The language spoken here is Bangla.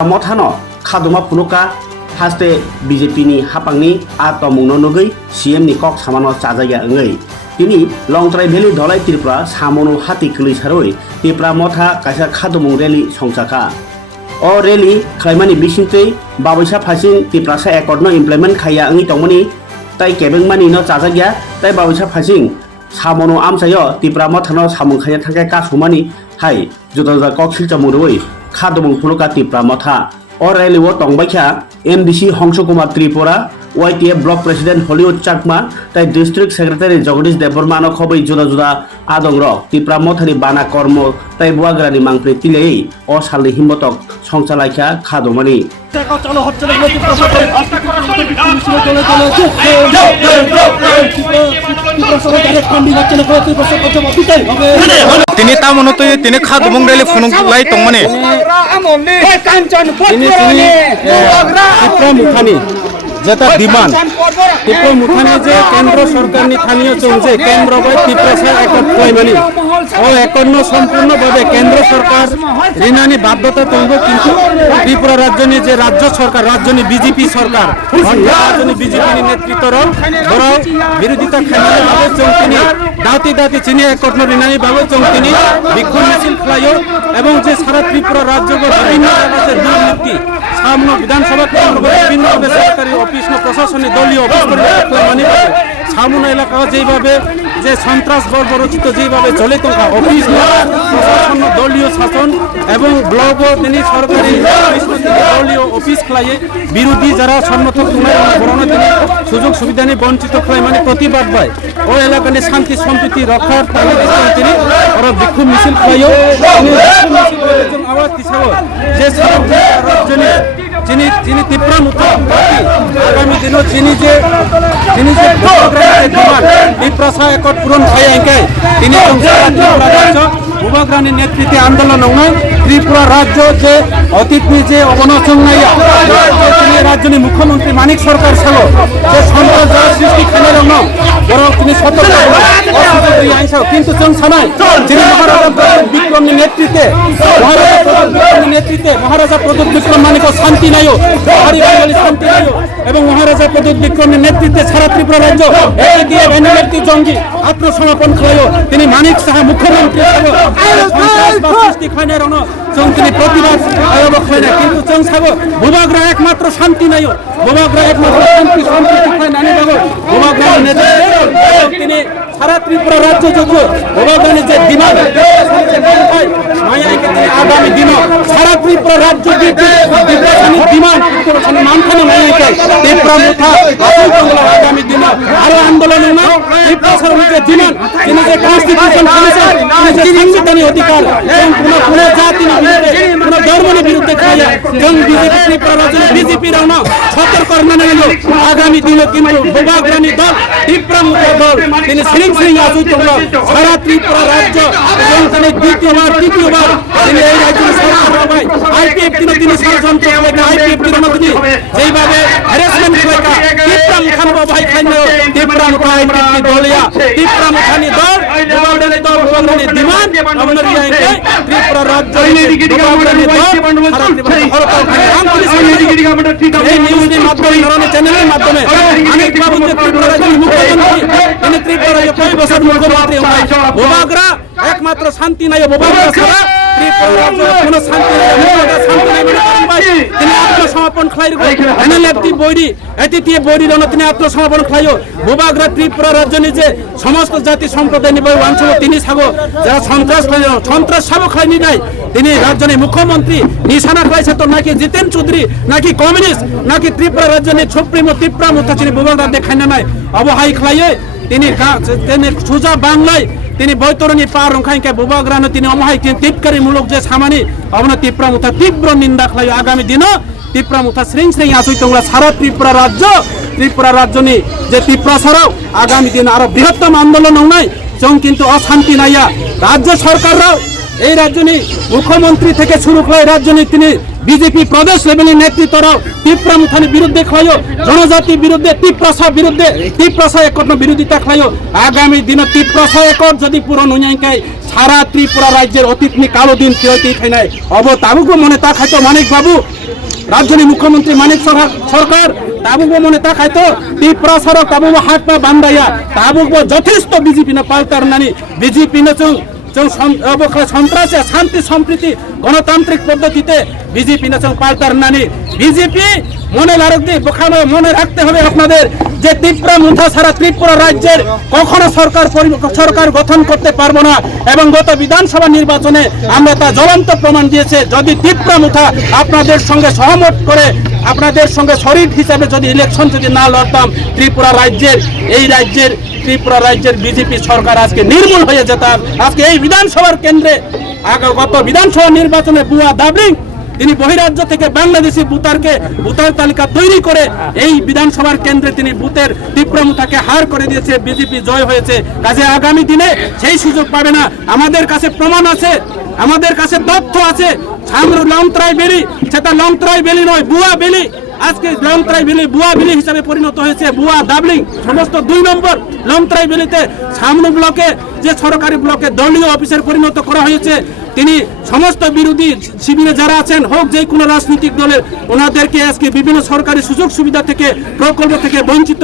मथानो खादुमा फुनुका हास्ते बीजेपी नि हापांनि आतमुंनो नगै सीएम नि कक सामानो चाजाया अंगै तिनी लंथ्राइ भेली धलाई त्रिपुरा सामोनो हाति क्लिसारoi त्रिपुरा मथा काisa खादुमुं रेली संसाखा ओ रेली खाइमानि बिसिंतै बाबैसा फासिं त्रिपुरासा एकर्डनो इमप्लिमेन्ट खाया अंगि तंमनि ताइ केबेंमानि न चाजाया ताइ बाबैसा फासिं सामोनो आमसायो त्रिपुरा मथानो सामुं खाया थांखाय कासुमानि हाय जुदा जुदा कक सिलचामुरoi खादुमुं फुनुका त्रिपुरा मथा और रैलीओ तंबाइखा MDC Hans Kumar Tripura YTF block president हलिउड चाकमा ताई डिस्ट्रिक्ट सेक्रेटारी जगदीश देवबर्मा खबै जुदा जुदा आदंग त्रिपुरा मथानि बाना कर्म ताई बुआग्रानि मांफ्रे तिलेई ओ सालनि हिम्मतक संसालाइखा खादुमानि তিনি তামনতো তিনি খাদুমং রেলি ফুনুলাই তংমানে ত্রিপুরা মুখানি যেটা ডিমান্ড ত্রিপুরা মুখানি যে কেন্দ্র সরকারনি স্থানীয় চলছে কেন্দ্র বাই ত্রিপুরা একট কইমানি ও একন্ন সম্পূর্ণভাবে কেন্দ্র সরকার ঋণানি বাধ্যতা তৈব কিন্তু ত্রিপুরা রাজ্যনি যে রাজ্য সরকার রাজ্যনি বিজেপি সরকার রাজ্যনি বিজেপি নেতৃত্বর বড় বিরোধিতা খাইমানি ভাবে চলতিনি দাঁতি দাঁতি চিনি একন্ন ঋণানি ভাবে চলতিনি বিক্ষোভ মিছিল খাইও এবং যে সারা ত্রিপুরা রাজ্য বিভিন্ন জায়গাতে দুর্নীতি সামনে বিধানসভা কেন্দ্র বিভিন্ন বেসরকারি অফিস প্রশাসনিক দলীয় অফিস মানে সামনে এলাকা যেভাবে যে সন্ত্রাস বর্বরচিত যেভাবে চলে থাকা অফিস প্রশাসন দলীয় শাসন এবং ব্লক তিনি সরকারি দলীয় অফিস খাইয়ে বিরোধী যারা সমর্থক বরণ তিনি সুযোগ সুবিধা নিয়ে বঞ্চিত খাই মানে প্রতিবাদ পায় ও এলাকা নিয়ে শান্তি সম্প্রীতি রক্ষার তিনি ওরা বিক্ষোভ মিছিল খাইও আওয়াজ দিছাও যে যিনি ত্রিপুরা আগামী দিনও যিনি যে ত্রিপুরা একট পূরণ হয় এঙ্কাই তিনি বুবাগ্রানি নেতৃত্বে আন্দোলন ত্রিপুরা রাজ্য যে অতীতনি যে অবনচন তিনি রাজ্যনি মুখ্যমন্ত্রী মানিক সরকার ছিল যে সন্ত্রাস সৃষ্টি খানে রং বরং তিনি সতর্ক কিন্তু जों সানাই যিনি মহারাজা বিক্রমনি নেতৃত্বে মহারাজা প্রদীপ বিক্রম মানিক শান্তি নাইও হরি বাঙালি শান্তি নাইও এবং মহারাজা প্রদীপ বিক্রমের নেতৃত্বে সারা ত্রিপুরা রাজ্য এদিকে বেনিয়ার্তি জঙ্গি আত্মসমর্পণ খাইও তিনি মানিক সাহা মুখ্যমন্ত্রী সৃষ্টি খানে রং তিনি প্রতিবাদ কিন্তু जों সাগো বুবাগ্রা একমাত্র শান্তি নাইও বুবাগ্রা একমাত্র শান্তি সম্প্রীতি খায় নানি বাবু বুবাগ্রা নেতৃত্বে তিনি সারা ত্রিপুরা রাজ্য যোগ্য বুবাগ্রানি যে ডিমান্ড আগামী দিন সারা ত্রিপুরা রাজ্য ডিমান্ড মানখানে মায়াকে ত্রিপুরা মুঠা আগামী দিন আরো আন্দোলন ত্রিপুরা যে ডিমান্ড তিনি যে কনস্টিটিউশন সাংবিধানিক অধিকার এবং কোন জাতি কোন ধর্মের বিরুদ্ধে খাইয়া এবং বিজেপি ত্রিপুরা রাজ্য বিজেপি রাও সতর্ক মানে আগামী দিনে কিন্তু বুবাগ্রানি দল ত্রিপুরা মুঠা দল তিনি সিং আসুন সারা ত্রিপুরা রাজ্য এবং তিনি দ্বিতীয়বার তৃতীয়বার তিনি এই রাজ্যের সরকার হবে আইপিএফ তিনি ষড়যন্ত্র হবে আইপিএফ তিনি যেইভাবে হ্যারাসমেন্ট হয় ত্রিপুরা মুখানি ভাই খাইন ত্রিপুরা মুখানি দলিয়া ত্রিপুরা মুখানি দল বুবাগ্রানি দল বুবাগ্রানি ডিমান্ড আপনার ত্রিপুরা রাজ্য বুবাগ্রানি দল এই নিউজের মাধ্যমে ধরনের চ্যানেলের মাধ্যমে অনেক বাবু ত্রিপুরা রাজ্যের মুখ্যমন্ত্রী তিনি ত্রিপুরা রাজ্যের 5 বছর মুখ্যমন্ত্রী বুবাগ্রা একমাত্র শান্তি নাই বুবাগ্রা ছাড়া ত্রিপুরা রাজ্য কোনো শান্তি নাই তিনি আত্মসমর্পণ খাই এনএলএফটি বৈরি এটিটিএ বৈরি তিনি আত্মসমর্পণ খাইও বুবাগ্রা ত্রিপুরা রাজ্য নিজে সমস্ত জাতি সম্প্রদায় নিবে অঞ্চল তিনি সাগো যারা সন্ত্রাস সাগো খাইনি নাই তিনি রাজ্যের মুখ্যমন্ত্রী নিশানা খাইছে তো নাকি জিতেন চৌধুরী নাকি কমিউনিস্ট নাকি ত্রিপুরা রাজ্যের সুপ্রিমো ত্রিপুরা মুথা তিনি বুবাগ্রা দেখাই নাই অবহাই খাইয়ে তিনি সোজা বাংলায় তিনি বৈতরণী পার রংখাইকে বুবাগ্রানো তিনি অমহাই টিপকারী মূলক যে সামানি অবনা ত্রিপুরা মুথা তীব্র নিন্দা খাই আগামী দিন ত্রিপুরা মুথা শ্রেং আসুই তোমরা সারা ত্রিপুরা রাজ্যনি যে ত্রিপুরা ছাড়াও আগামী দিন আরো বৃহত্তম আন্দোলন নাই जों কিন্তু অশান্তি নাইয়া রাজ্য সরকাররাও এই রাজ্যনি মুখ্যমন্ত্রী থেকে শুরু করে রাজ্যনি তিনি বিজেপি প্রদেশ লেভেলের নেতৃত্বরাও ত্রিপুরা মুখানির বিরুদ্ধে খাইও জনজাতি বিরুদ্ধে ত্রিপ্রসা একট বিরোধিতা খাইও আগামী দিন ত্রিপ্রসা একট যদি পূরণ হইয়াই সারা ত্রিপুরা রাজ্যের অতীত কালো দিন কেউ খাই নাই অব তাবুকু মনে তা খাইতো মানিক বাবু রাজ্যের মুখ্যমন্ত্রী মানিক সরকার তাবুক মনে তাকাইতো ত্রিপুরা সড়ক তাবুক হাট পা বান্দাইয়া তাবুক যথেষ্ট বিজেপি না পাল্টার নানি বিজেপি না সন্ত্রাসে শান্তি সম্প্রীতি গণতান্ত্রিক পদ্ধতিতে বিজেপি না পাল্টার নানি বিজেপি মনে মনে রাখতে হবে আপনাদের যে ত্রিপুরা মুঠা সারা ত্রিপুরা রাজ্যের কখনো সরকার গঠন করতে পারবো না এবং গত বিধানসভা নির্বাচনে আমরা তা জ্বলন্ত প্রমাণ দিয়েছে যদি ত্রিপুরা মুঠা আপনাদের সঙ্গে সহমত করে আপনাদের সঙ্গে শরিক হিসাবে যদি ইলেকশন যদি না লড়তাম ত্রিপুরা রাজ্যের বিজেপি সরকার আজকে নির্মূল হয়ে যেতাম আজকে এই বিধানসভার কেন্দ্রে গত বিধানসভা নির্বাচনে বুয়া দাবলিং তিনি বহিরাজ্য থেকে বাংলাদেশি ভোটার তালিকা তৈরি করে এই বিধানসভার কেন্দ্রে তিনি বুথের ত্রিপুরা মুঠাকে হার করে দিয়েছে বিজেপি জয় হয়েছে কাজে আগামী দিনে সেই সুযোগ পাবে না আমাদের কাছে প্রমাণ আছে আমাদের কাছে তথ্য আছে সামরু লংত্রাই বেলি সেটা লংত্রাই বেলি নয় বুয়া বেলি আজকে লংত্রাই বেলি বুয়া বেলি হিসাবে পরিণত হয়েছে বুয়া দাবলিং সমস্ত 2 নম্বর লংত্রাই বেলিতে সামরু ব্লকে যে সরকারি ব্লকে দলীয় অফিসের পরিণত করা হয়েছে তিনি সমস্ত বিরোধী শিবিরে যারা আছেন হোক যে কোনো রাজনৈতিক দলের ওনাদেরকে আজকে বিভিন্ন সরকারি সুযোগ সুবিধা থেকে প্রকল্প থেকে বঞ্চিত